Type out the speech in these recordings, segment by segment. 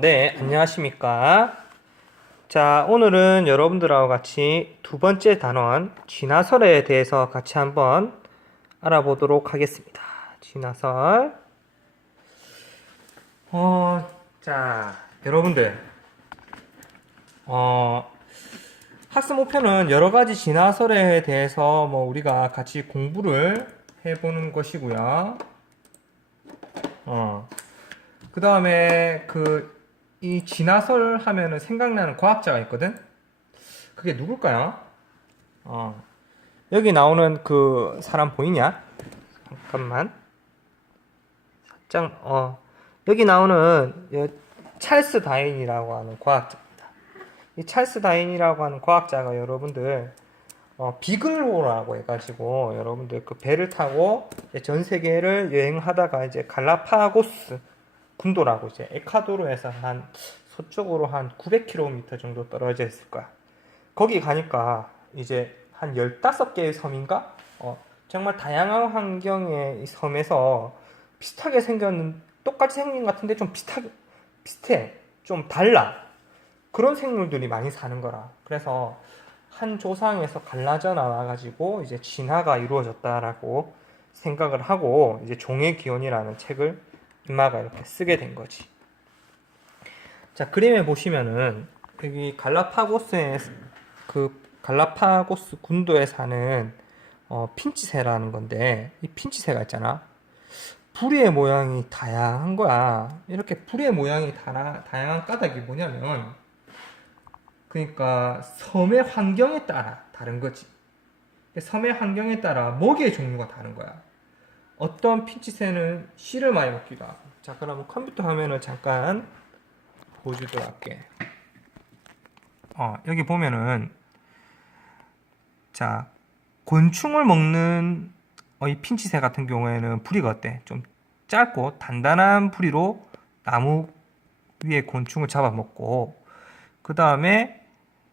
네, 안녕하십니까. 자, 오늘은 여러분들하고 같이 두 번째 단원, 진화설에 대해서 같이 한번 알아보도록 하겠습니다. 진화설. 자, 여러분들, 어, 학습 목표는 여러 가지 진화설에 대해서 우리가 같이 공부를 해보는 것이고요. 그 다음에 이 진화설 하면은 생각나는 과학자가 있거든? 그게 누굴까요? 여기 나오는 그 사람 보이냐? 잠깐만. 살짝, 여기 나오는 찰스 다윈이라고 하는 과학자입니다. 이 찰스 다윈이라고 하는 과학자가 여러분들, 비글호라고 해가지고 여러분들 그 배를 타고 전 세계를 여행하다가 이제 갈라파고스 군도라고 이제 에콰도르에서 한 서쪽으로 한 900km 정도 떨어져 있을 거야. 거기 가니까 이제 한 15개의 섬인가? 정말 다양한 환경의 이 섬에서 비슷하게 생겼는, 똑같이 생긴 것 같은데 좀 비슷해. 좀 달라. 그런 생물들이 많이 사는 거라. 그래서 한 조상에서 갈라져 나와가지고 이제 진화가 이루어졌다라고 생각을 하고 이제 종의 기원이라는 책을 인마가 이렇게 쓰게 된 거지. 자, 그림에 보시면은 여기 갈라파고스 군도에 사는 핀치새라는 건데, 이 핀치새가 있잖아. 부리의 모양이 다양한 거야. 이렇게 부리의 모양이 다양한 까닭이 뭐냐면, 그러니까 섬의 환경에 따라 다른 거지. 섬의 환경에 따라 먹이의 종류가 다른 거야. 어떤 핀치새는 씨를 많이 먹기도 하고. 자, 그러면 컴퓨터 화면을 잠깐 보여주도록 할게. 여기 보면은, 자, 곤충을 먹는 이 핀치새 같은 경우에는 부리가 어때? 좀 짧고 단단한 부리로 나무 위에 곤충을 잡아먹고, 그 다음에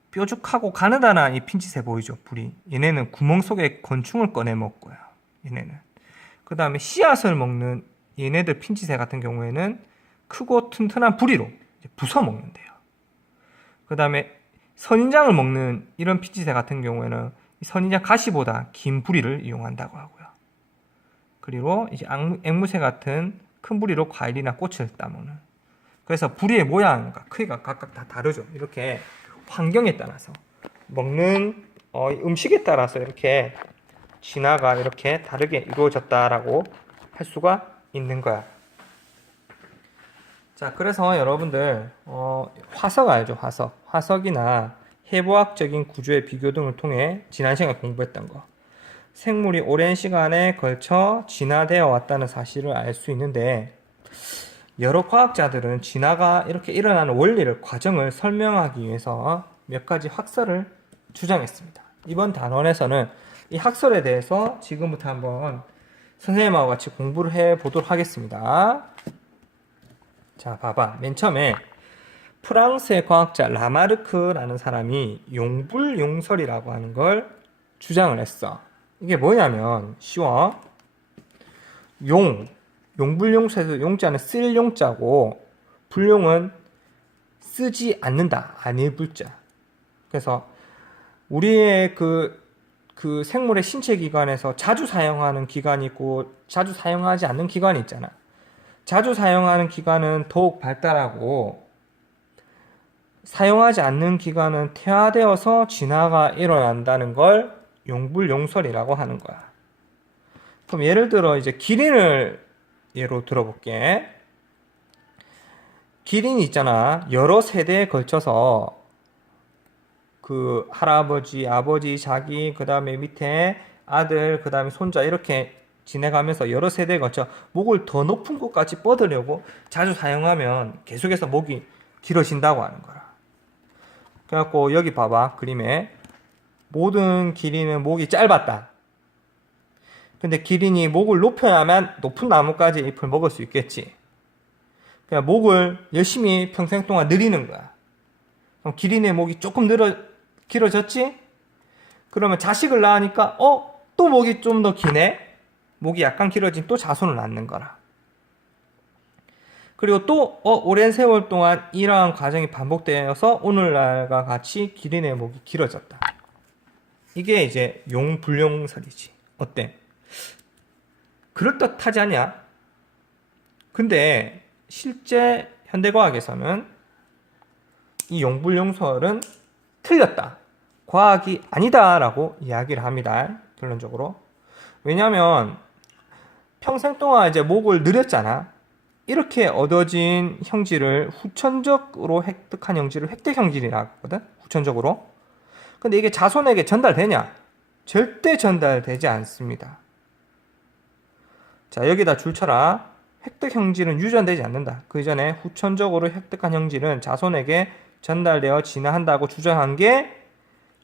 뾰족하고 가느다란 이 핀치새 보이죠? 부리. 얘네는 구멍 속에 곤충을 꺼내 먹고요. 얘네는. 그 다음에 씨앗을 먹는 얘네들 핀치새 같은 경우에는 크고 튼튼한 부리로 부숴 먹는데요. 그 다음에 선인장을 먹는 이런 핀치새 같은 경우에는 선인장 가시보다 긴 부리를 이용한다고 하고요. 그리고 이제 앵무새 같은 큰 부리로 과일이나 꽃을 따먹는. 그래서 부리의 모양과 크기가 각각 다 다르죠. 이렇게 환경에 따라서 먹는 음식에 따라서 이렇게 진화가 이렇게 다르게 이루어졌다라고 할 수가 있는 거야. 자, 그래서 여러분들 화석 알죠? 화석이나 해부학적인 구조의 비교 등을 통해 지난 시간에 공부했던 거. 생물이 오랜 시간에 걸쳐 진화되어 왔다는 사실을 알 수 있는데, 여러 과학자들은 진화가 이렇게 일어나는 원리를, 과정을 설명하기 위해서 몇 가지 학설을 주장했습니다. 이번 단원에서는 이 학설에 대해서 지금부터 한번 선생님하고 같이 공부를 해 보도록 하겠습니다. 자, 봐봐. 맨 처음에 프랑스의 과학자 라마르크라는 사람이 용불용설이라고 하는 걸 주장을 했어. 이게 뭐냐면 쉬워. 용불용설에서 용자는 쓸 용자고, 불용은 쓰지 않는다, 아닐 불자. 그래서 우리의 그 생물의 신체 기관에서 자주 사용하는 기관이 있고 자주 사용하지 않는 기관이 있잖아. 자주 사용하는 기관은 더욱 발달하고, 사용하지 않는 기관은 퇴화되어서 진화가 일어난다는 걸 용불용설이라고 하는 거야. 그럼 예를 들어 이제 기린을 예로 들어볼게. 기린이 있잖아. 여러 세대에 걸쳐서 그 할아버지, 아버지, 자기, 그 다음에 밑에 아들, 그 다음에 손자 이렇게 지내가면서 여러 세대에 걸쳐 목을 더 높은 곳까지 뻗으려고 자주 사용하면 계속해서 목이 길어진다고 하는 거라. 그래갖고 여기 봐봐. 그림에 모든 기린은 목이 짧았다. 근데 기린이 목을 높여야만 높은 나무까지 잎을 먹을 수 있겠지. 그냥 목을 열심히 평생 동안 늘리는 거야. 그럼 기린의 목이 조금 길어졌지? 그러면 자식을 낳으니까 또 목이 좀 더 기네? 목이 약간 길어진 또 자손을 낳는 거라. 그리고 또 오랜 세월 동안 이러한 과정이 반복되어서 오늘날과 같이 길이 내목이 길어졌다. 이게 이제 용불용설이지. 어때? 그럴듯하지 않냐? 근데 실제 현대과학에서는 이 용불용설은 틀렸다. 과학이 아니다라고 이야기를 합니다. 결론적으로. 왜냐하면 평생 동안 이제 목을 늘렸잖아. 이렇게 얻어진 형질을 후천적으로 획득한 형질을 획득 형질이라고 하거든. 후천적으로. 근데 이게 자손에게 전달되냐? 절대 전달되지 않습니다. 자, 여기다 줄 쳐라. 획득 형질은 유전되지 않는다. 그 전에 후천적으로 획득한 형질은 자손에게 전달되어 진화한다고 주장한 게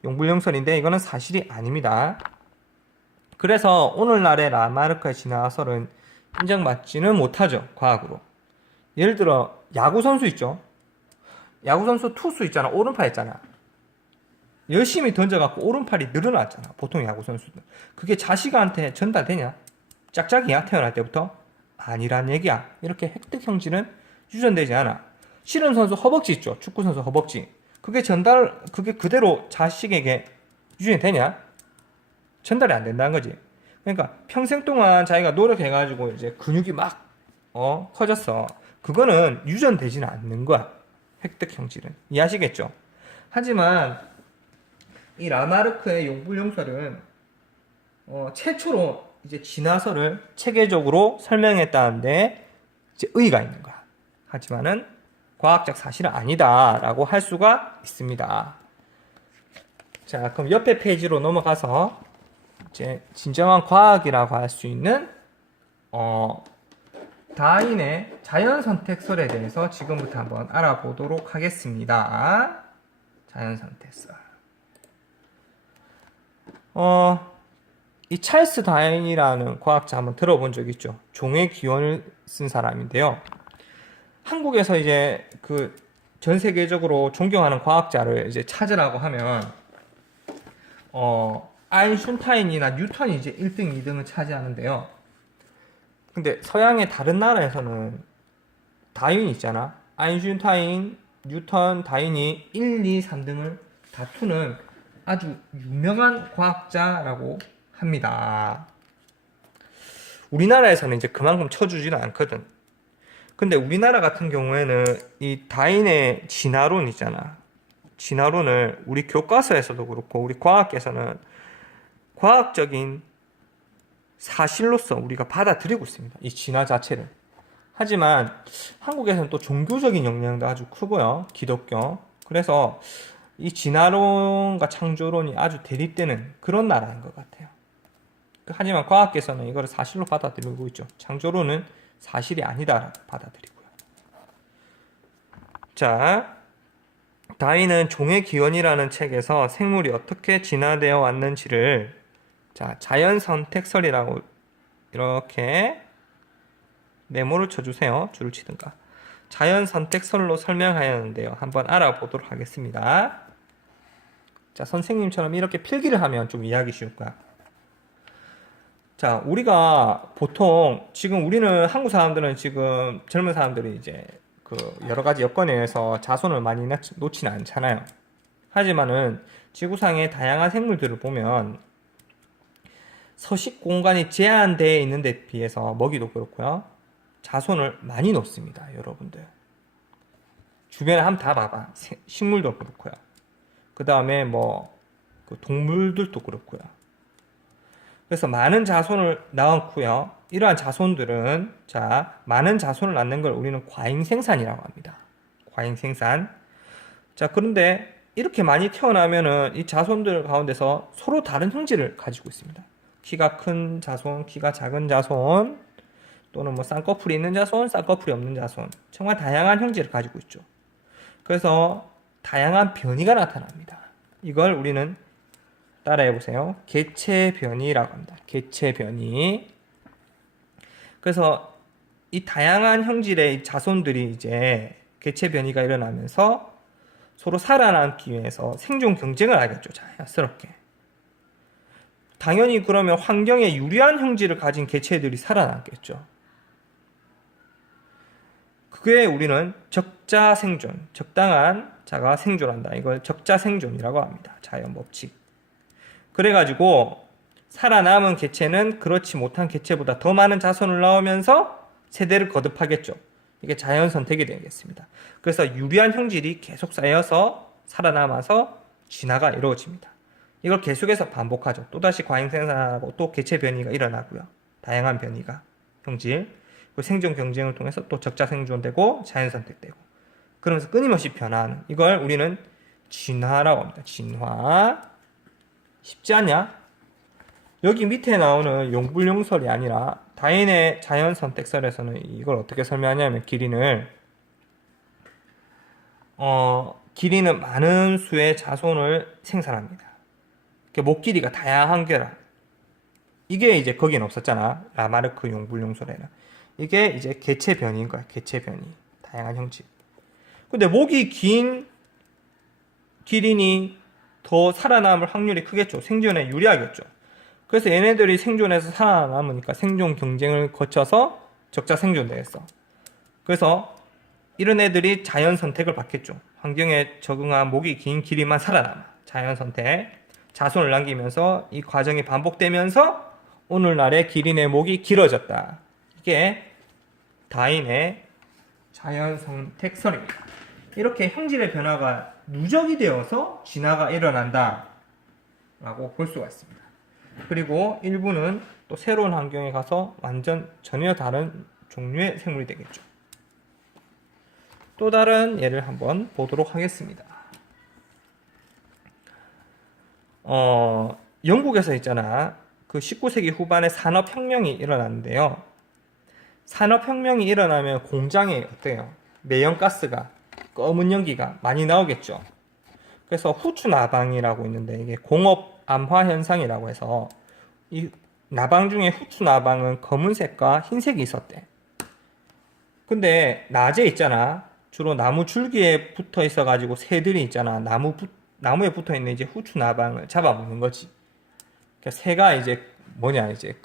용불용설인데 이거는 사실이 아닙니다. 그래서 오늘날의 라마르크의 진화설은 인정받지는 못하죠. 과학으로. 예를 들어 야구선수 있죠. 야구선수 투수 있잖아. 오른팔 있잖아. 열심히 던져갖고 오른팔이 늘어났잖아. 보통 야구선수들. 그게 자식한테 전달되냐? 짝짝이야 태어날 때부터? 아니란 얘기야. 이렇게 획득 형질은 유전되지 않아. 씨름선수 허벅지 있죠. 축구선수 허벅지. 그게 그대로 자식에게 유전이 되냐? 전달이 안 된다는 거지. 그러니까 평생 동안 자기가 노력해가지고 이제 근육이 막 커졌어. 그거는 유전되지는 않는 거야. 획득 형질은. 이해하시겠죠? 하지만 이 라마르크의 용불용설은 최초로 이제 진화설을 체계적으로 설명했다는데 이제 의의가 있는 거야. 하지만은 과학적 사실은 아니다라고 할 수가 있습니다. 자, 그럼 옆에 페이지로 넘어가서 이제 진정한 과학이라고 할 수 있는 다윈의 자연선택설에 대해서 지금부터 한번 알아보도록 하겠습니다. 자연선택설. 이 찰스 다윈이라는 과학자 한번 들어본 적 있죠? 종의 기원을 쓴 사람인데요. 한국에서 이제 그 전 세계적으로 존경하는 과학자를 이제 찾으라고 하면 아인슈타인이나 뉴턴이 이제 1등, 2등을 차지하는데요. 근데 서양의 다른 나라에서는 다윈이 있잖아. 아인슈타인, 뉴턴, 다윈이 1, 2, 3등을 다투는 아주 유명한 과학자라고 합니다. 우리나라에서는 이제 그만큼 쳐주지는 않거든. 근데 우리나라 같은 경우에는 이 다윈의 진화론 있잖아. 진화론을 우리 교과서에서도 그렇고 우리 과학계에서는 과학적인 사실로서 우리가 받아들이고 있습니다. 이 진화 자체를. 하지만 한국에서는 또 종교적인 영향도 아주 크고요. 기독교. 그래서 이 진화론과 창조론이 아주 대립되는 그런 나라인 것 같아요. 하지만 과학계에서는 이걸 사실로 받아들이고 있죠. 창조론은 사실이 아니다 받아들이고요. 자, 다윈은 종의 기원이라는 책에서 생물이 어떻게 진화되어 왔는지를 자연선택설이라고 이렇게 네모를 쳐주세요. 줄을 치든가. 자연선택설로 설명하였는데요. 한번 알아보도록 하겠습니다. 자, 선생님처럼 이렇게 필기를 하면 좀 이해하기 쉬울 거야. 자, 우리가 보통 지금 우리는 한국 사람들은 지금 젊은 사람들이 이제 그 여러 가지 여건에 의해서 자손을 많이 놓지는 않잖아요. 하지만은 지구상의 다양한 생물들을 보면 서식 공간이 제한되어 있는 데 비해서 먹이도 그렇고요. 자손을 많이 놓습니다, 여러분들. 주변에 한번 다 봐봐. 식물도 그렇고요. 그 다음에 그 동물들도 그렇고요. 그래서 많은 자손을 낳았고요. 이러한 자손들은 많은 자손을 낳는 걸 우리는 과잉생산이라고 합니다. 과잉생산. 자, 그런데 이렇게 많이 태어나면은 이 자손들 가운데서 서로 다른 형질을 가지고 있습니다. 키가 큰 자손, 키가 작은 자손, 또는 쌍꺼풀이 있는 자손, 쌍꺼풀이 없는 자손. 정말 다양한 형질을 가지고 있죠. 그래서 다양한 변이가 나타납니다. 이걸 우리는 따라해보세요. 개체 변이라고 합니다. 개체 변이. 그래서 이 다양한 형질의 자손들이 이제 개체 변이가 일어나면서 서로 살아남기 위해서 생존 경쟁을 하겠죠. 자연스럽게. 당연히 그러면 환경에 유리한 형질을 가진 개체들이 살아남겠죠. 그게 우리는 적자 생존, 적당한 자가 생존한다. 이걸 적자 생존이라고 합니다. 자연 법칙. 그래가지고 살아남은 개체는 그렇지 못한 개체보다 더 많은 자손을 낳으면서 세대를 거듭하겠죠. 이게 자연 선택이 되겠습니다. 그래서 유리한 형질이 계속 쌓여서 살아남아서 진화가 이루어집니다. 이걸 계속해서 반복하죠. 또다시 과잉 생산하고 또 개체 변이가 일어나고요. 다양한 변이가 형질, 생존 경쟁을 통해서 또 적자 생존되고 자연 선택되고 그러면서 끊임없이 변화하는 이걸 우리는 진화라고 합니다. 진화. 쉽지 않냐? 여기 밑에 나오는 용불용설이 아니라 다인의 자연 선택설에서는 이걸 어떻게 설명하냐면 기린은 많은 수의 자손을 생산합니다. 목 길이가 다양한 결합. 이게 이제 거긴 없었잖아. 라마르크 용불용설에는. 이게 이제 개체 변이인 거야. 개체 변이. 다양한 형질. 근데 목이 긴 기린이 더 살아남을 확률이 크겠죠. 생존에 유리하겠죠. 그래서 얘네들이 생존해서 살아남으니까 생존 경쟁을 거쳐서 적자 생존되겠어. 그래서 이런 애들이 자연 선택을 받겠죠. 환경에 적응한 목이 긴 기린만 살아남아. 자연 선택. 자손을 남기면서 이 과정이 반복되면서 오늘날의 기린의 목이 길어졌다. 이게 다인의 자연 선택설입니다. 이렇게 형질의 변화가 누적이 되어서 진화가 일어난다 라고 볼 수가 있습니다. 그리고 일부는 또 새로운 환경에 가서 완전 전혀 다른 종류의 생물이 되겠죠. 또 다른 예를 한번 보도록 하겠습니다. 영국에서 있잖아. 그 19세기 후반에 산업혁명이 일어났는데요. 산업혁명이 일어나면 공장에 어때요? 매연가스가, 검은 연기가 많이 나오겠죠. 그래서 후추 나방이라고 있는데 이게 공업 암화 현상이라고 해서 이 나방 중에 후추 나방은 검은색과 흰색이 있었대. 근데 낮에 있잖아. 주로 나무 줄기에 붙어 있어가지고 새들이 있잖아. 나무에 붙어 있는 이제 후추 나방을 잡아먹는 거지. 그러니까 새가 이제 이제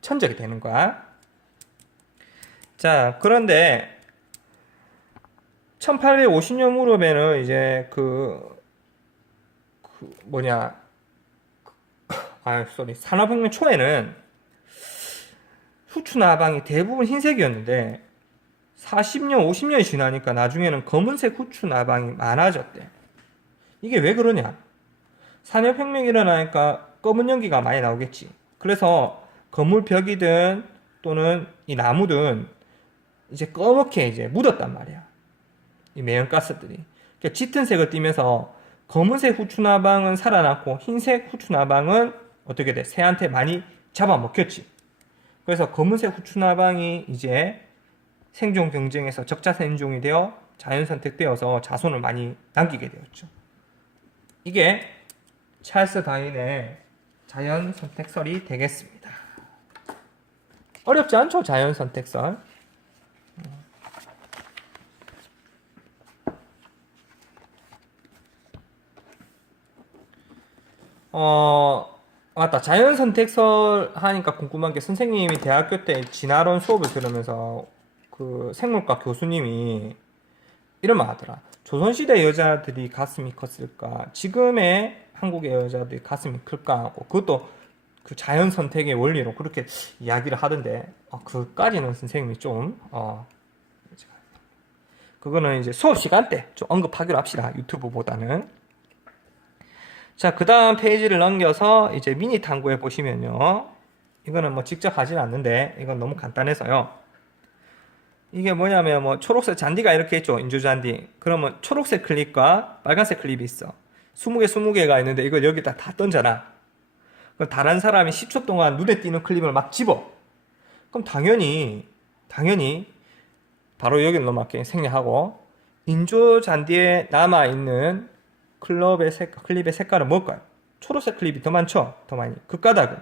천적이 되는 거야. 자, 그런데 1850년 무렵에는 이제 산업혁명 초에는 후추 나방이 대부분 흰색이었는데 40년, 50년이 지나니까 나중에는 검은색 후추 나방이 많아졌대. 이게 왜 그러냐? 산업혁명이 일어나니까 검은 연기가 많이 나오겠지. 그래서 건물 벽이든 또는 이 나무든 이제 검게 이제 묻었단 말이야. 이 매연가스들이. 그러니까 짙은 색을 띠면서 검은색 후추나방은 살아났고 흰색 후추나방은 어떻게 돼? 새한테 많이 잡아먹혔지. 그래서 검은색 후추나방이 이제 생존 경쟁에서 적자 생존이 되어 자연 선택되어서 자손을 많이 남기게 되었죠. 이게 찰스 다윈의 자연 선택설이 되겠습니다. 어렵지 않죠? 자연 선택설. 맞다. 자연 선택설 하니까 궁금한 게 선생님이 대학교 때 진화론 수업을 들으면서 그 생물과 교수님이 이런 말 하더라. 조선시대 여자들이 가슴이 컸을까? 지금의 한국의 여자들이 가슴이 클까? 하고 그것도 그 자연 선택의 원리로 그렇게 이야기를 하던데 그까지는 선생님이 좀 그거는 이제 수업 시간 때 좀 언급하기로 합시다. 유튜브보다는. 자, 그 다음 페이지를 넘겨서 이제 미니 탐구해 보시면요. 이거는 뭐 직접 하진 않는데 이건 너무 간단해서요. 이게 뭐냐면 초록색 잔디가 이렇게 있죠. 인조잔디. 그러면 초록색 클립과 빨간색 클립이 있어. 20개가 있는데 이걸 여기다 다 던져놔. 그럼 다른 사람이 10초 동안 눈에 띄는 클립을 막 집어. 그럼 당연히 바로 여기를 넘어갈게 생략하고 인조잔디에 남아있는 클립의 색깔은 뭘까요? 초록색 클립이 더 많죠? 더 많이. 그 까닭은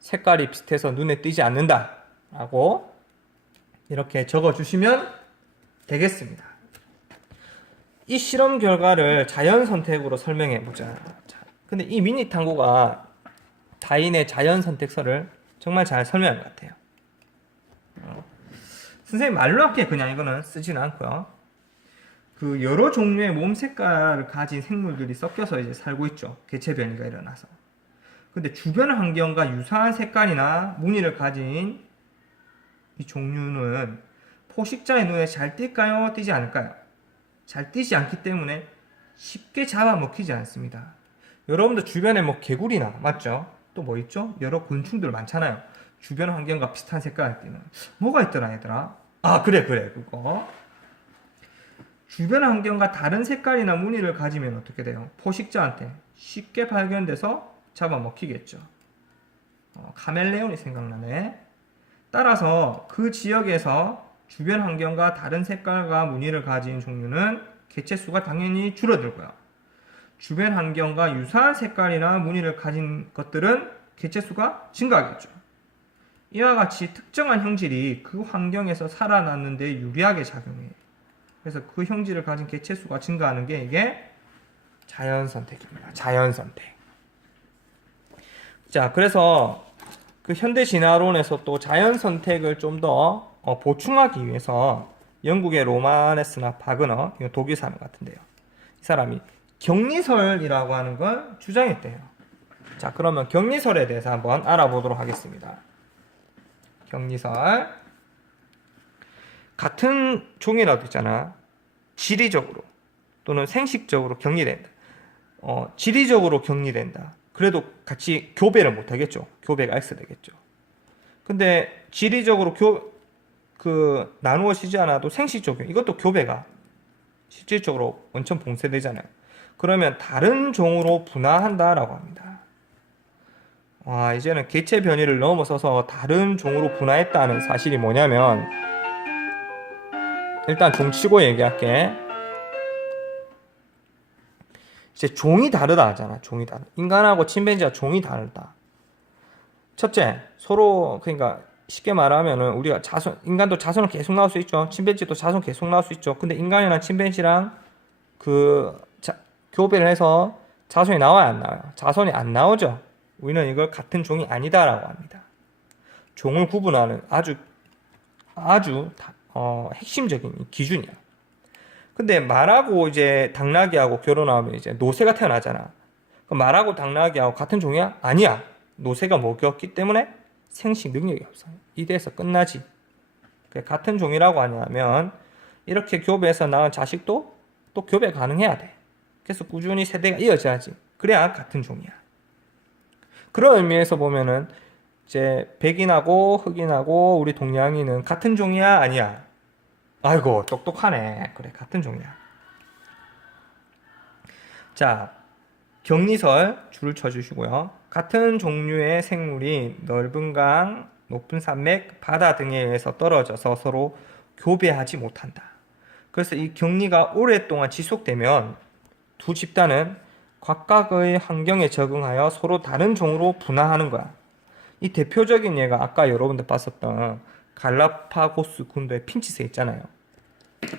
색깔이 비슷해서 눈에 띄지 않는다 라고 이렇게 적어주시면 되겠습니다. 이 실험 결과를 자연 선택으로 설명해 보자. 근데 이 미니 탐구가 다인의 자연 선택설을 정말 잘 설명한 것 같아요. 선생님 말로 할게 그냥 이거는 쓰지는 않고요. 그 여러 종류의 몸 색깔을 가진 생물들이 섞여서 이제 살고 있죠. 개체 변이가 일어나서. 근데 주변 환경과 유사한 색깔이나 무늬를 가진 이 종류는 포식자의 눈에 잘 띌까요? 띄지 않을까요? 잘 띄지 않기 때문에 쉽게 잡아먹히지 않습니다. 여러분들 주변에 뭐 개구리나 맞죠? 또 뭐 있죠? 여러 곤충들 많잖아요. 주변 환경과 비슷한 색깔을 띠는 뭐가 있더라 얘들아? 아 그래 그거 주변 환경과 다른 색깔이나 무늬를 가지면 어떻게 돼요? 포식자한테 쉽게 발견돼서 잡아먹히겠죠. 카멜레온이 생각나네. 따라서 그 지역에서 주변 환경과 다른 색깔과 무늬를 가진 종류는 개체수가 당연히 줄어들고요. 주변 환경과 유사한 색깔이나 무늬를 가진 것들은 개체수가 증가하겠죠. 이와 같이 특정한 형질이 그 환경에서 살아남는 데 유리하게 작용해요. 그래서 그 형질을 가진 개체수가 증가하는 게 이게 자연선택입니다. 자연선택. 자, 그래서 그 현대 진화론에서 또 자연선택을 좀 더 보충하기 위해서 영국의 로마네스나 바그너, 이거 독일 사람 같은데요. 이 사람이 격리설이라고 하는 걸 주장했대요. 자, 그러면 격리설에 대해서 한번 알아보도록 하겠습니다. 격리설. 같은 종이라도 있잖아. 지리적으로 또는 생식적으로 격리된다. 지리적으로 격리된다. 그래도 같이 교배를 못 하겠죠. 교배가 X 되겠죠. 근데 지리적으로 나누어지지 않아도 생식적으로 이것도 교배가 실질적으로 원천 봉쇄되잖아요. 그러면 다른 종으로 분화한다라고 합니다. 와, 이제는 개체 변이를 넘어서서 다른 종으로 분화했다는 사실이 뭐냐면, 일단 종치고 얘기할게. 이제 종이 다르다 하잖아. 종이 다르다. 인간하고 침팬지와 종이 다르다. 첫째, 서로 그러니까 쉽게 말하면은 우리가 인간도 자손은 계속 나올 수 있죠. 침팬지도 자손 계속 나올 수 있죠. 근데 인간이랑 침팬지랑 교배를 해서 자손이 나와야 안 나와요? 자손이 안 나오죠. 우리는 이걸 같은 종이 아니다라고 합니다. 종을 구분하는 아주 핵심적인 기준이야. 근데 말하고 이제 당나귀하고 결혼하면 이제 노새가 태어나잖아. 그럼 말하고 당나귀하고 같은 종이야? 아니야. 노새가 먹였기 때문에 생식 능력이 없어. 이대에서 끝나지. 같은 종이라고 하냐면 이렇게 교배해서 낳은 자식도 또 교배 가능해야 돼. 그래서 꾸준히 세대가 이어져야지. 그래야 같은 종이야. 그런 의미에서 보면은 이제 백인하고 흑인하고 우리 동양인은 같은 종이야? 아니야? 아이고 똑똑하네. 그래 같은 종이야. 자, 격리설 줄을 쳐주시고요. 같은 종류의 생물이 넓은 강, 높은 산맥, 바다 등에 의해서 떨어져서 서로 교배하지 못한다. 그래서 이 격리가 오랫동안 지속되면 두 집단은 각각의 환경에 적응하여 서로 다른 종으로 분화하는 거야. 이 대표적인 예가 아까 여러분들 봤었던 갈라파고스 군도의 핀치새 있잖아요.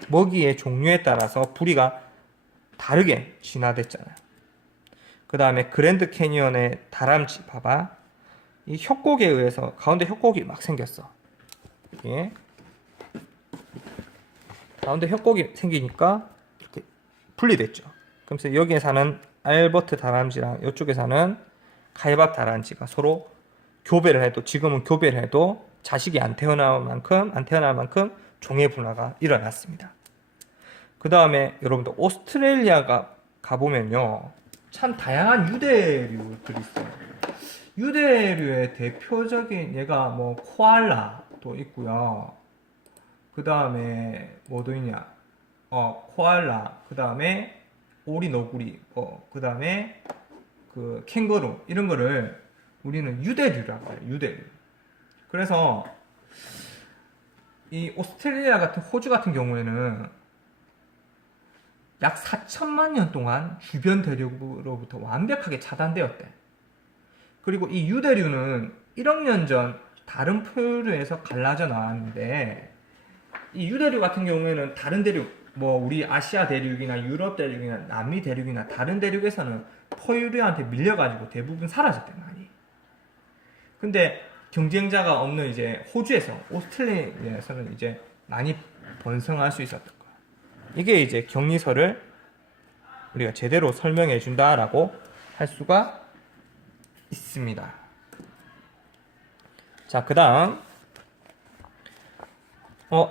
먹이의 종류에 따라서 부리가 다르게 진화됐잖아요. 그 다음에 그랜드 캐니언의 다람쥐 봐봐. 이 협곡에 의해서 가운데 협곡이 막 생겼어. 예. 가운데 협곡이 생기니까 이렇게 분리됐죠. 그래서 여기에 사는 알버트 다람쥐랑 이쪽에 사는 칼밥 다람쥐가 서로 교배를 해도 지금은 교배를 해도 자식이 안 태어날 만큼 종의 분화가 일어났습니다. 그 다음에 여러분들 오스트레일리아가 가보면요 참 다양한 유대류들이 있어요. 유대류의 대표적인 얘가 뭐 코알라도 있고요. 그 다음에 뭐도 있냐? 코알라. 그 다음에 오리, 너구리. 그 다음에 그 캥거루 이런 거를 우리는 유대류라고 해요. 유대류. 그래서 이 오스트레일리아 같은 호주 같은 경우에는 약 4천만 년 동안 주변 대륙으로부터 완벽하게 차단되었대. 그리고 이 유대류는 1억 년 전 다른 포유류에서 갈라져 나왔는데 이 유대류 같은 경우에는 다른 대륙, 뭐 우리 아시아 대륙이나 유럽 대륙이나 남미 대륙이나 다른 대륙에서는 포유류한테 밀려가지고 대부분 사라졌대 많이. 근데 경쟁자가 없는 이제 호주에서 오스트레일리아에서는 이제 많이 번성할 수 있었던 거야. 이게 이제 격리설을 우리가 제대로 설명해 준다라고 할 수가 있습니다. 자, 그 다음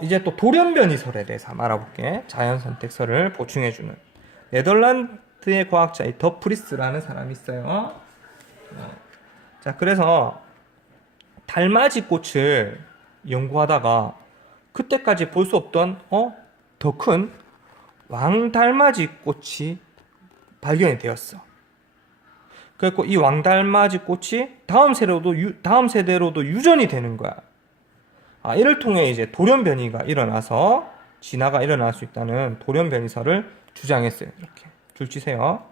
이제 또 돌연변이설에 대해서 알아볼게. 자연선택설을 보충해주는 네덜란드의 과학자 더 프리스라는 사람이 있어요. 자, 그래서 달맞이 꽃을 연구하다가 그때까지 볼 수 없던 더 큰 왕달맞이 꽃이 발견이 되었어. 그래서 이 왕달맞이 꽃이 다음 세대로도 유전이 되는 거야. 이를 통해 이제 돌연변이가 일어나서 진화가 일어날 수 있다는 돌연변이설을 주장했어요. 이렇게 줄 치세요.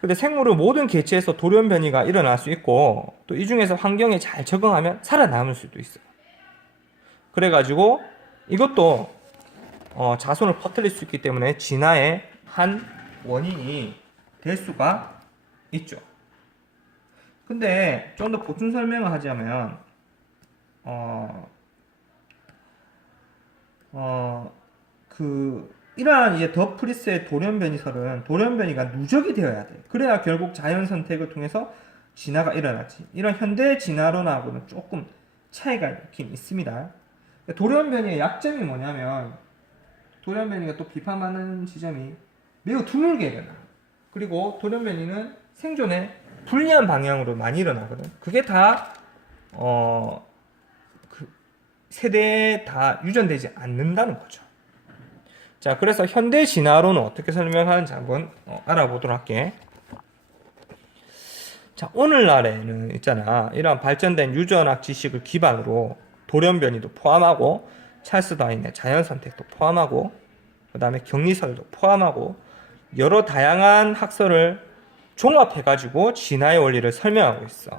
근데 생물의 모든 개체에서 돌연변이가 일어날 수 있고 또 이 중에서 환경에 잘 적응하면 살아남을 수도 있어요. 그래가지고 이것도 자손을 퍼뜨릴 수 있기 때문에 진화의 한 원인이 될 수가 있죠. 근데 좀 더 보충 설명을 하자면 이러한 이제 더 프리스의 돌연변이설은 돌연변이가 누적이 되어야 돼. 그래야 결국 자연 선택을 통해서 진화가 일어나지. 이런 현대 진화론하고는 조금 차이가 있긴 있습니다. 돌연변이의 약점이 뭐냐면 돌연변이가 또 비판받는 지점이 매우 드물게 일어나. 그리고 돌연변이는 생존에 불리한 방향으로 많이 일어나거든. 그게 다 세대에 다 유전되지 않는다는 거죠. 자, 그래서 현대 진화론은 어떻게 설명하는지 한번 알아보도록 할게. 자, 오늘날에는 있잖아. 이러한 발전된 유전학 지식을 기반으로 돌연변이도 포함하고 찰스 다윈의 자연선택도 포함하고 그 다음에 격리설도 포함하고 여러 다양한 학설을 종합해가지고 진화의 원리를 설명하고 있어.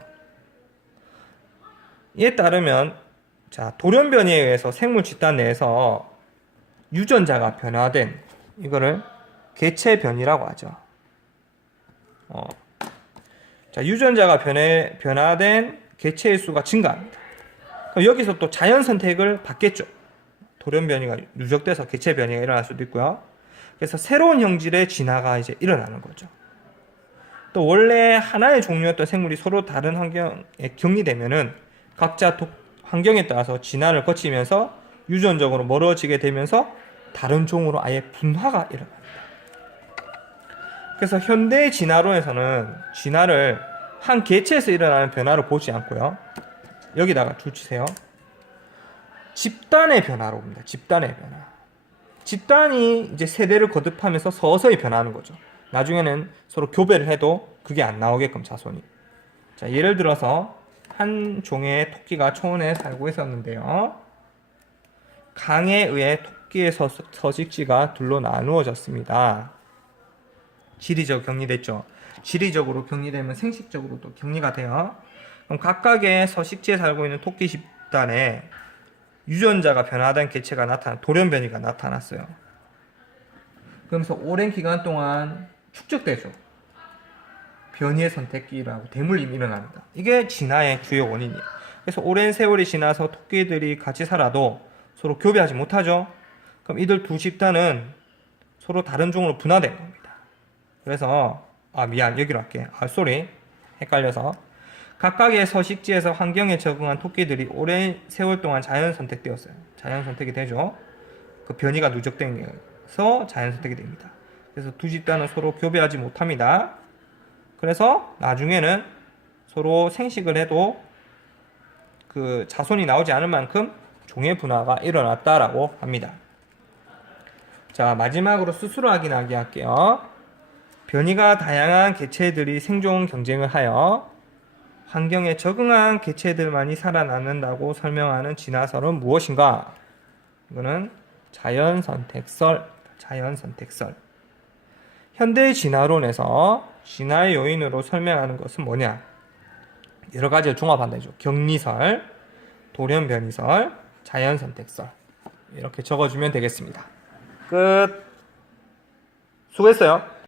이에 따르면 자, 돌연변이에 의해서 생물 집단 내에서 유전자가 변화된 이거를 개체변이라고 하죠. 자, 유전자가 변화된 개체의 수가 증가합니다. 그럼 여기서 또 자연 선택을 받겠죠. 돌연변이가 누적돼서 개체변이가 일어날 수도 있고요. 그래서 새로운 형질의 진화가 이제 일어나는 거죠. 또 원래 하나의 종류였던 생물이 서로 다른 환경에 격리되면은 각자 환경에 따라서 진화를 거치면서 유전적으로 멀어지게 되면서 다른 종으로 아예 분화가 일어납니다. 그래서 현대 진화론에서는 진화를 한 개체에서 일어나는 변화로 보지 않고요. 여기다가 줄치세요. 집단의 변화로 봅니다. 집단의 변화. 집단이 이제 세대를 거듭하면서 서서히 변하는 거죠. 나중에는 서로 교배를 해도 그게 안 나오게끔 자손이. 자, 예를 들어서 한 종의 토끼가 초원에 살고 있었는데요. 강에 의해 토끼의 서식지가 둘로 나누어졌습니다. 지리적 격리됐죠. 지리적으로 격리되면 생식적으로도 격리가 돼요. 그럼 각각의 서식지에 살고 있는 토끼 집단에 유전자가 변화된 개체가 돌연변이가 나타났어요. 그러면서 오랜 기간 동안 축적되죠. 변이의 선택기라고 대물림이 일어납니다. 이게 진화의 주요 원인이에요. 그래서 오랜 세월이 지나서 토끼들이 같이 살아도 서로 교배하지 못하죠. 그럼 이들 두 집단은 서로 다른 종으로 분화된 겁니다. 그래서 여기로 할게. 헷갈려서 각각의 서식지에서 환경에 적응한 토끼들이 오랜 세월 동안 자연 선택되었어요. 자연 선택이 되죠. 그 변이가 누적되면서 자연 선택이 됩니다. 그래서 두 집단은 서로 교배하지 못합니다. 그래서 나중에는 서로 생식을 해도 그 자손이 나오지 않을 만큼 종의 분화가 일어났다라고 합니다. 자, 마지막으로 스스로 확인하기 할게요. 변이가 다양한 개체들이 생존 경쟁을 하여 환경에 적응한 개체들만이 살아남는다고 설명하는 진화설은 무엇인가? 이거는 자연선택설. 현대 진화론에서 진화의 요인으로 설명하는 것은 뭐냐? 여러 가지를 종합한다. 격리설, 돌연변이설, 자연선택설. 이렇게 적어주면 되겠습니다. 끝. 수고했어요.